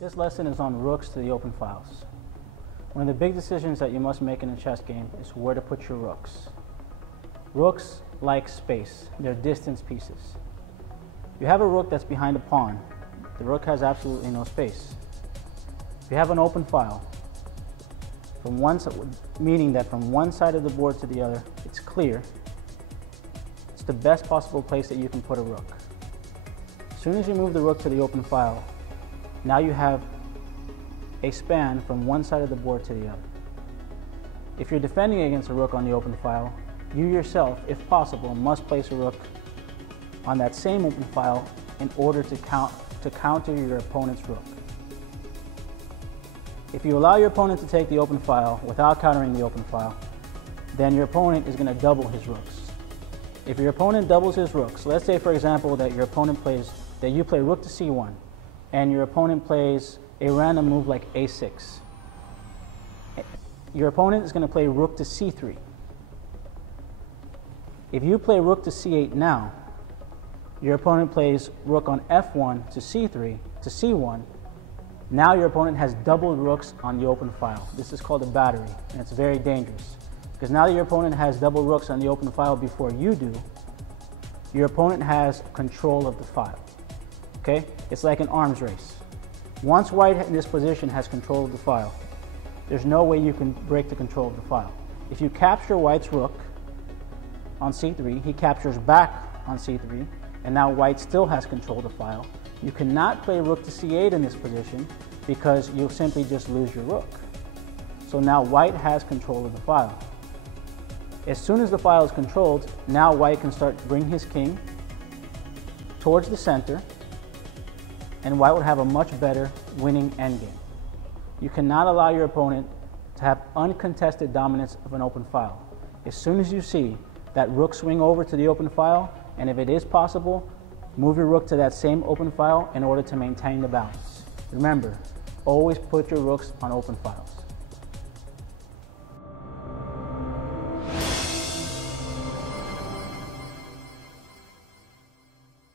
This lesson is on rooks to the open files. One of the big decisions that you must make in a chess game is where to put your rooks. Rooks like space. They're distance pieces. You have a rook that's behind a pawn. The rook has absolutely no space. If you have an open file, meaning that from one side of the board to the other, it's clear, it's the best possible place that you can put a rook. As soon as you move the rook to the open file, now you have a span from one side of the board to the other. If you're defending against a rook on the open file, you yourself, if possible, must place a rook on that same open file in order to counter your opponent's rook. If you allow your opponent to take the open file without countering the open file, then your opponent is going to double his rooks. If your opponent doubles his rooks, let's say for example that you play rook to c1 and your opponent plays a random move like a6. Your opponent is going to play rook to c3. If you play rook to c8 now, your opponent plays rook on f1 to c3 to c1. Now your opponent has doubled rooks on the open file. This is called a battery, and it's very dangerous. Because now that your opponent has double rooks on the open file before you do, your opponent has control of the file. Okay? It's like an arms race. Once white in this position has control of the file, there's no way you can break the control of the file. If you capture white's rook on c3, he captures back on c3, and now white still has control of the file. You cannot play rook to c8 in this position because you'll simply just lose your rook. So now white has control of the file. As soon as the file is controlled, now white can start to bring his king towards the center, and white would have a much better winning endgame. You cannot allow your opponent to have uncontested dominance of an open file. As soon as you see that rook swing over to the open file, and if it is possible, move your rook to that same open file in order to maintain the balance. Remember, always put your rooks on open files.